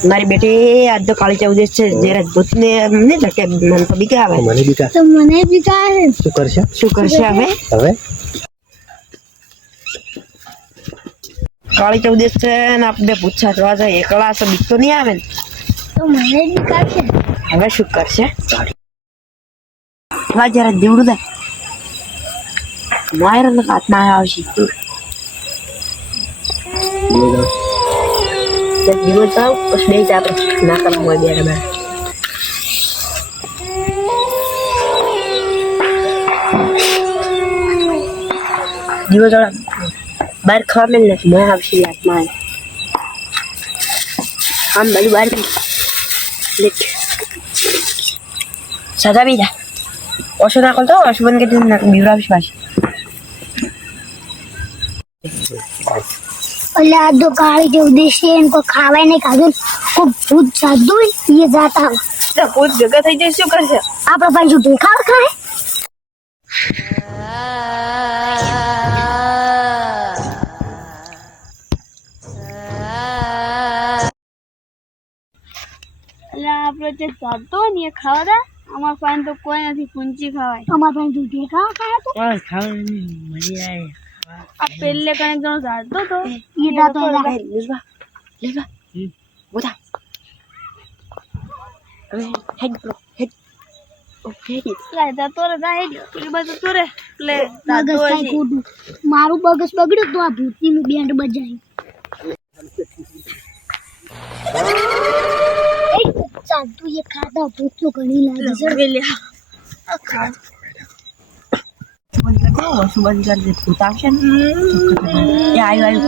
મારી બેટી આજ તો કાળી ચૌદશ છે જરા ભૂતને નહીં ધકે મને તો બીક આવે મને બીકા તો મને બીક આવે શું કરશે હવે કાળી ચૌદશ છે ને આપણે પૂછા જોવા જાય એકલા તો બીક તો નહીં આવે ને તો મને બીક આવે હવે શું કરશે વા જરા દીવડું દે માયર હાથમાં આવશે જીવન જાવ પછી બે જાતો ના કરવા હોય બે રમે જીવન જાવ બહાર ખાવા મેલ નથી મેં આવશે હાથમાં આમ બધું બહાર લેટ સજા બીજા ઓછો ના કરતો ઓછો બંધ કરી દીધું ના બીવરાવીશ પાછી અલ્યા દો કાળી जो उद्देश्य इनको खावा नहीं खाधું खूब भूत जादू ये जाता તો ભૂત ભેગા થઈ જાય શું કરશે આપણા ભાઈ જો દેખાવ ખાય અલ્યા આપણે જે જાદુ ને એ ખાવા અમાર પાસે તો કોઈ નથી પૂંચી ખવાય અમાર પાસે જો દેખાવ ખાય તો બસ ખાવાની મળી આવે આ પેલે કને જો જાદુ તો ये जातो લેવા લેવા બોતા હવે હેડ બ્રો હેડ ઓકે લે જાતો રે હેડ પેલી બાજુ તો રે લે જાદુ છે મારું બગસ બગડ્યું તો આ ભૂતની નું બેન્ડ બજાય એ જાદુ ये ખાધા ભૂત તો ઘણી લાગે છે લે આ ખા બંધ કરો વસુ બંધ કરી દે ભૂત આવશે ને એ આવ્યું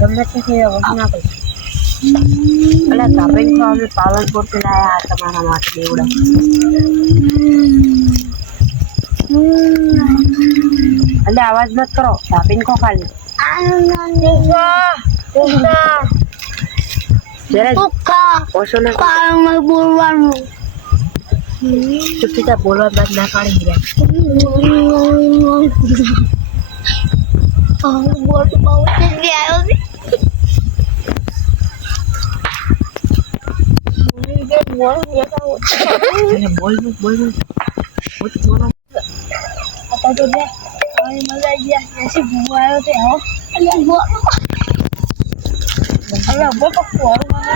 ગમે તે વસુ ના કરી અલા તાપે ખાવા પાલનપુર થી લાયા તમારા માટે એવડા અલે અવાજ મત કરો તાપીને કો ખાલી ઓછો ના પાલમાં બોલવાનું ચૂપચાપ બોલવા બાદ ના પાડી ગયા બોલ બહુ જલ્દી આવ્યો છે બોલ બોલો आता तो ले आई मजा आई ऐसे घूम आयो थे आओ अरे वो तो फोड़ मारा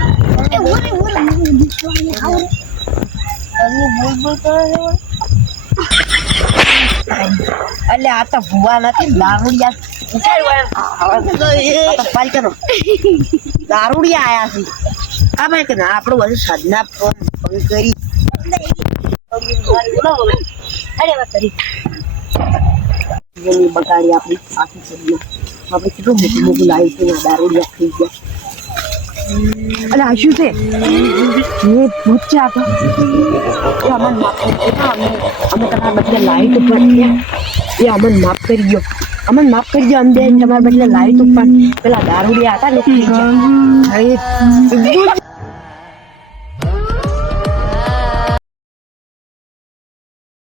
बोल आओ अरे बोल करे એટલે આ તો ભુવા નથી દારૂડિયા પાલકનો દારૂડિયા આયા છે આ ભાઈ કે ના આપણું બધું સાધના ફોન કરી અરે વાત કરી બગાડી આપણી આખી સદના આપણે કેટલું મોટું મોટું લાવી છે દારૂડિયા થઈ ગયા અરે આ શું છે એ ભૂત છે આ તો અમને માફ કરી અમે તમારા બદલે લાઈટ ઉપર એ અમને માફ કરી ગયો અમને માફ કરી દો અમે તમારા બદલે લાઈટ ઉપર પેલા દારૂડિયા હતા ને